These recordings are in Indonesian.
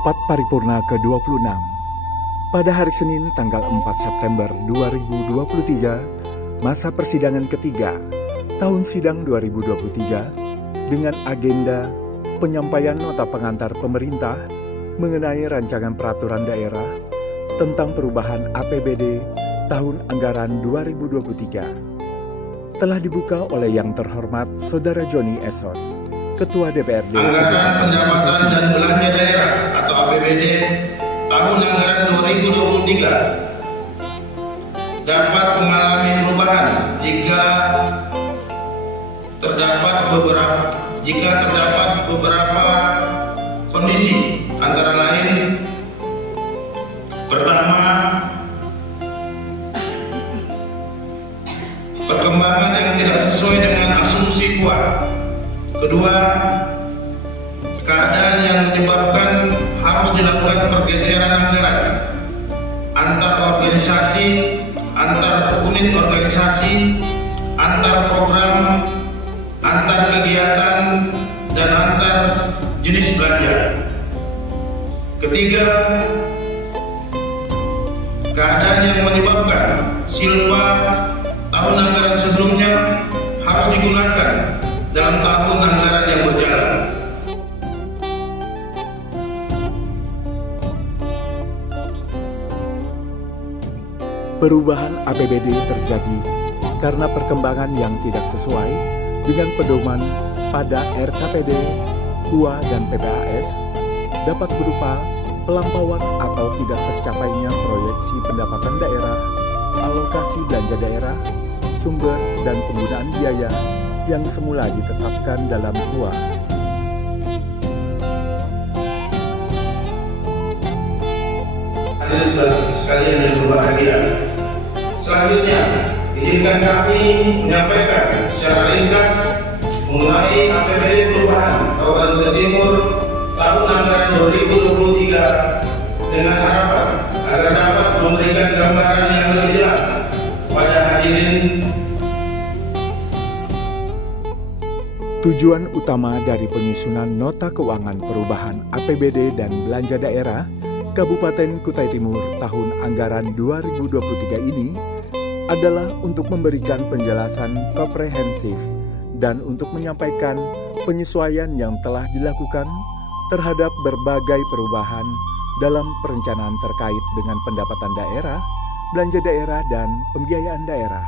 Rapat Paripurna ke-26 pada hari Senin tanggal 4 September 2023, masa persidangan ketiga tahun sidang 2023 dengan agenda penyampaian nota pengantar pemerintah mengenai rancangan peraturan daerah tentang perubahan APBD tahun anggaran 2023 telah dibuka oleh yang terhormat Saudara Joni Esos, Ketua DPRD. Anggaran pendapatan dan belanja daerah atau APBD tahun anggaran 2023 dapat mengalami perubahan jika terdapat beberapa kondisi, antara lain: pertama, perkembangan yang tidak sesuai dengan asumsi kuat; kedua, keadaan yang menyebabkan harus dilakukan pergeseran anggaran antar organisasi, antar unit organisasi, antar program, antar kegiatan, dan antar jenis belanja. Ketiga, keadaan yang menyebabkan silpa tahun anggaran sebelumnya harus digunakan dalam tahun anggaran yang berjalan. Perubahan APBD terjadi karena perkembangan yang tidak sesuai dengan pedoman pada RKPD, KUA, dan PPAS dapat berupa pelampauan atau tidak tercapainya proyeksi pendapatan daerah, alokasi belanja daerah, sumber dan penggunaan biaya yang semula ditetapkan dalam KUA. Hadirin sekalian yang berbahagia, selanjutnya izinkan kami menyampaikan secara ringkas mengenai APBD perubahan Kabupaten Kutai Timur tahun anggaran 2023 dengan harapan agar dapat memberikan gambaran yang lebih jelas pada hadirin. Tujuan utama dari penyusunan Nota Keuangan Perubahan APBD dan Belanja Daerah Kabupaten Kutai Timur tahun anggaran 2023 ini adalah untuk memberikan penjelasan komprehensif dan untuk menyampaikan penyesuaian yang telah dilakukan terhadap berbagai perubahan dalam perencanaan terkait dengan pendapatan daerah, belanja daerah, dan pembiayaan daerah.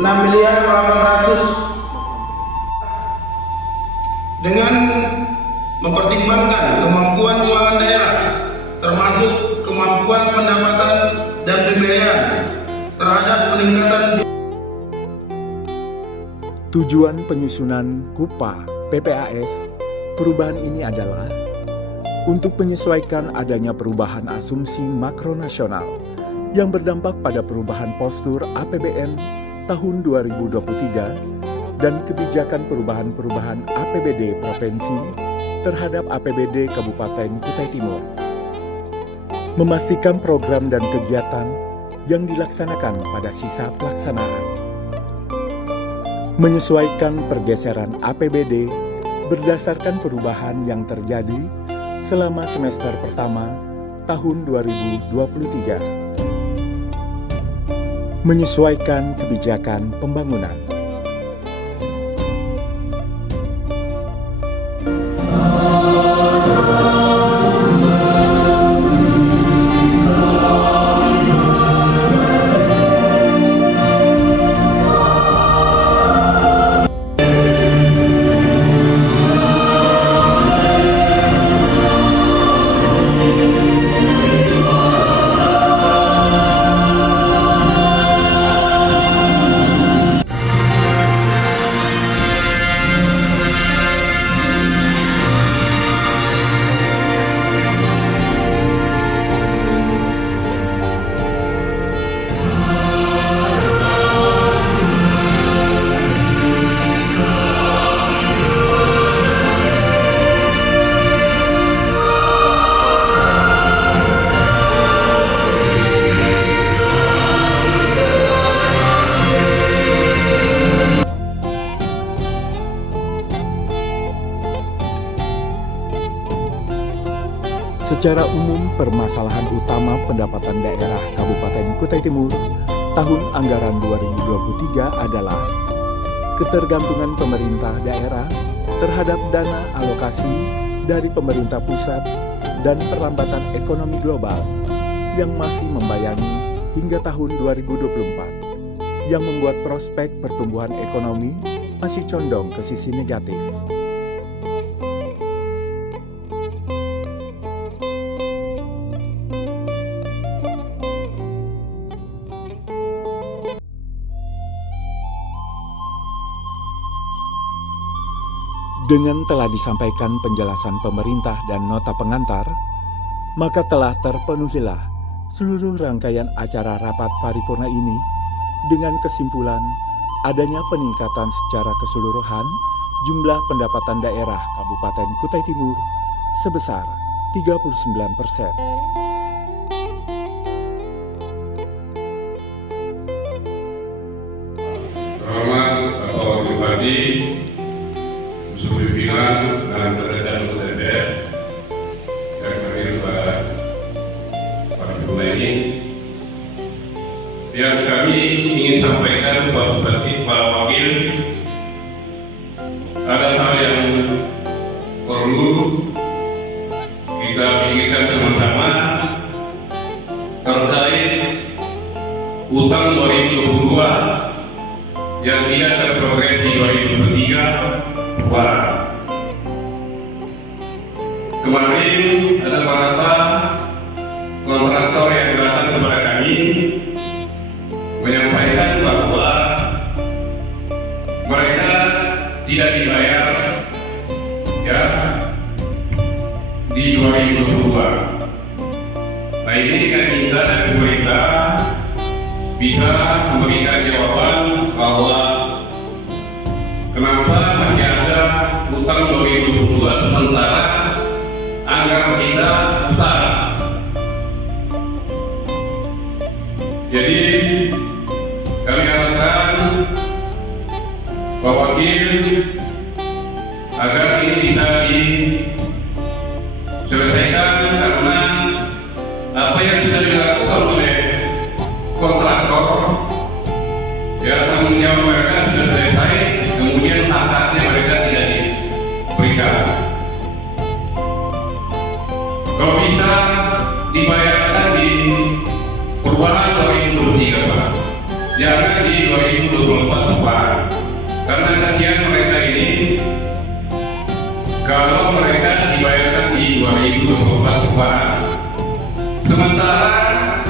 Rp6.800.000.000 dengan mempertimbangkan kemampuan keuangan daerah termasuk kemampuan pendapatan dan pembiayaan terhadap peningkatan. Tujuan penyusunan KUPA PPAS perubahan ini adalah untuk menyesuaikan adanya perubahan asumsi makronasional yang berdampak pada perubahan postur APBN tahun 2023 dan kebijakan perubahan APBD Provinsi terhadap APBD Kabupaten Kutai Timur. Memastikan program dan kegiatan yang dilaksanakan pada sisa pelaksanaan. Menyesuaikan pergeseran APBD berdasarkan perubahan yang terjadi selama semester pertama tahun 2023. Menyesuaikan kebijakan pembangunan. Secara umum, permasalahan utama pendapatan daerah Kabupaten Kutai Timur tahun anggaran 2023 adalah ketergantungan pemerintah daerah terhadap dana alokasi dari pemerintah pusat dan perlambatan ekonomi global yang masih membayangi hingga tahun 2024, yang membuat prospek pertumbuhan ekonomi masih condong ke sisi negatif. Dengan telah disampaikan penjelasan pemerintah dan nota pengantar, maka telah terpenuhilah seluruh rangkaian acara rapat paripurna ini dengan kesimpulan adanya peningkatan secara keseluruhan jumlah pendapatan daerah Kabupaten Kutai Timur sebesar 39%. Terhormat Bapak Wakil Bupati, Pimpinan dan Ketua DPR yang hadir pada paripurna ini, yang kami ingin sampaikan Pak Bupati, Pak Wakil, ada hal yang perlu kita pikirkan sama-sama terkait utang 2022 yang tidak terprogres di 2023. Kemarin ada beberapa kontraktor yang datang kepada kami menyampaikan bahwa mereka tidak dibayar di 2022. Nah, ini kan minta dari pemerintah bisa memberikan jawaban bahwa kenapa masih ada utang 2022 sementara anggaran kita besar. Jadi kami harapkan Pak Wakil agar ini bisa diselesaikan, karena apa yang sudah dilakukan oleh kontraktor, tanggung jawab mereka sudah selesai, kemudian hak-haknya mereka tidak diberikan. Kalau bisa dibayarkan di perubahan 2023 Pak, jangan di 2024 Pak, karena kasihan mereka ini kalau mereka dibayarkan di 2024 Pak. Sementara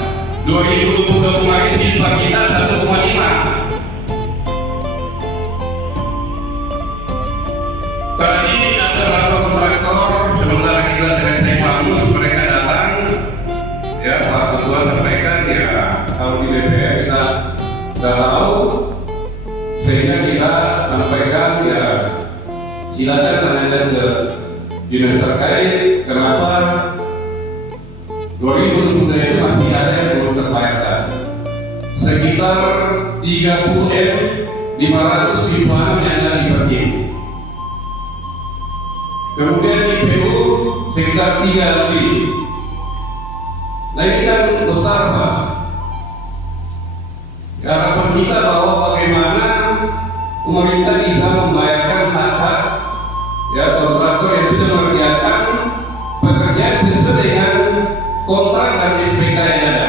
2020 kemarin silpa kita 1,5. Tadi ada beberapa kontraktor, sementara kita selesai bagus, mereka datang, Pak Ketua sampaikan, kalau di DPR kita nggak tahu, sehingga kita sampaikan, silakan tanyakan ke dinas terkait, kenapa 2023 itu masih ada yang belum terbayarkan. Sekitar 30 500 ribuan yang ada di Berkim. Kemudian di PU sekitar 3 lebih. Nah, ini kan besar Pak. Harapan kita bahwa bagaimana pemerintah bisa membayarkan hak-hak kontraktor yang sudah mengerjakan pekerjaan sesuai dengan kontrak dan SPK yang ada.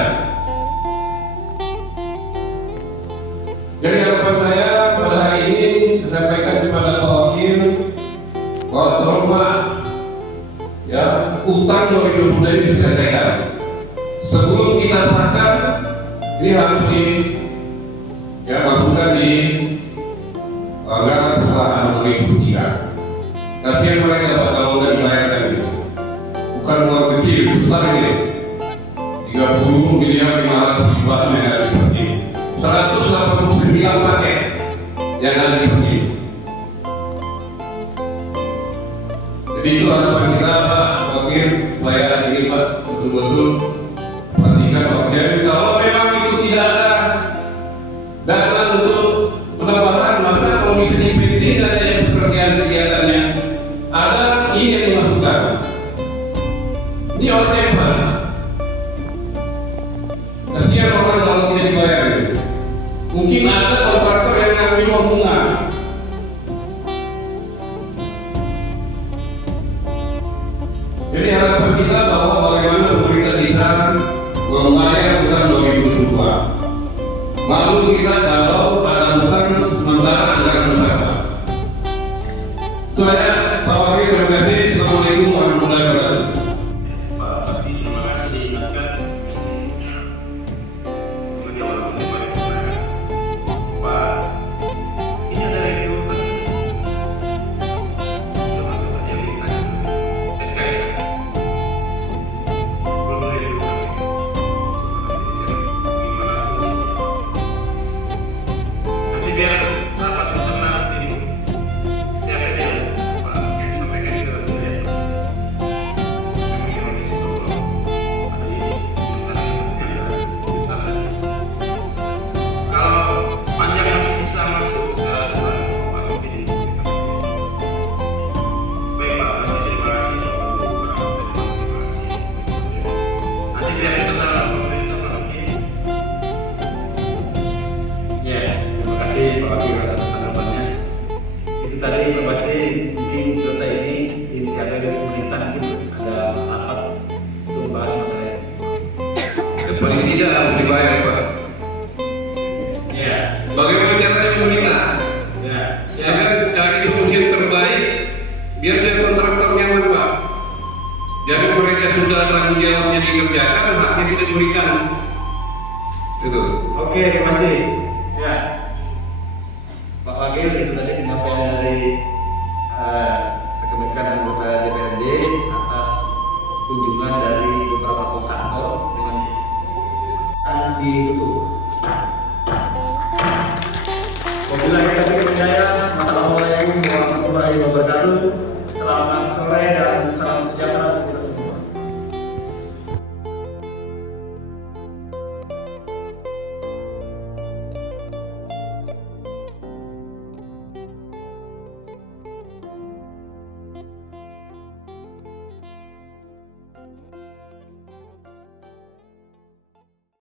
Jadi harapan saya pada hari ini disampaikan kepada Pak Wakil, bahwa tolong Pak, utang 2022 ini diselesaikan. Sebelum kita sahkan, ini harus masukkan di anggaran perubahan 2023. Kasihan mereka Pak kalau nggak dibayarkan ini. Bukan uang kecil, besar ini. 30 miliar 500 ribuan yang ada di Berkim. 189 paket yang ada di Berkim. Jadi itu harapan kita Pak Wakil, supaya ini Pak betul-betul perhatikan Pak. Jadi kalau memang itu tidak ada dana untuk penambahan, maka kalau misalnya penting ada yang pekerjaan kegiatannya ada, ini yang dimasukkan. Ini orang kasihan orang kalau tidak dibayar. Mungkin ada kontraktor yang ngambil uang bunga. Jadi harapan kita bahwa bagaimana pemerintah bisa membayar utang 2022. Malu kita kalau ada utang sementara anggaran usaha. Itu aja, Pak Wakil. Terima kasih. Assalamualaikum warahmatullahi wabarakatuh. Pak, pasti terima kasih diingatkan. Pak, ini ada review kan? Udah masuk saja di SKS kan? Belum review kan? Gimana? Nanti biar rapat internal nanti siapa dia Pak sampaikan ke dia. Memang di situ ada ini sebenarnya bisa. Kalau sepanjang masih bisa masuk secara depan, Pak mungkin baik Pak, pasti terima kasih terima kasih. Nanti biar internal pemerintah Pak mungkin. Ya, terima kasih Pak Wakil atas tanggapannya. Itu tadi Pak pasti mungkin selesai ini di pihak dari pemerintah mungkin ada rapat untuk membahas masalah ini. Paling tidak harus dibayar, Pak. Ya, Bagaimana caranya meminta? ya, Ya siap. kan cari solusi yang terbaik biar dia kontraktor nyaman, Pak. Jadi mereka sudah tanggung jawabnya dikerjakan, haknya tidak diberikan. Itu. Oke, pasti. Ya, Pak Wakil itu tadi penyampaian dari rekan-rekan anggota DPRD atas kunjungan dari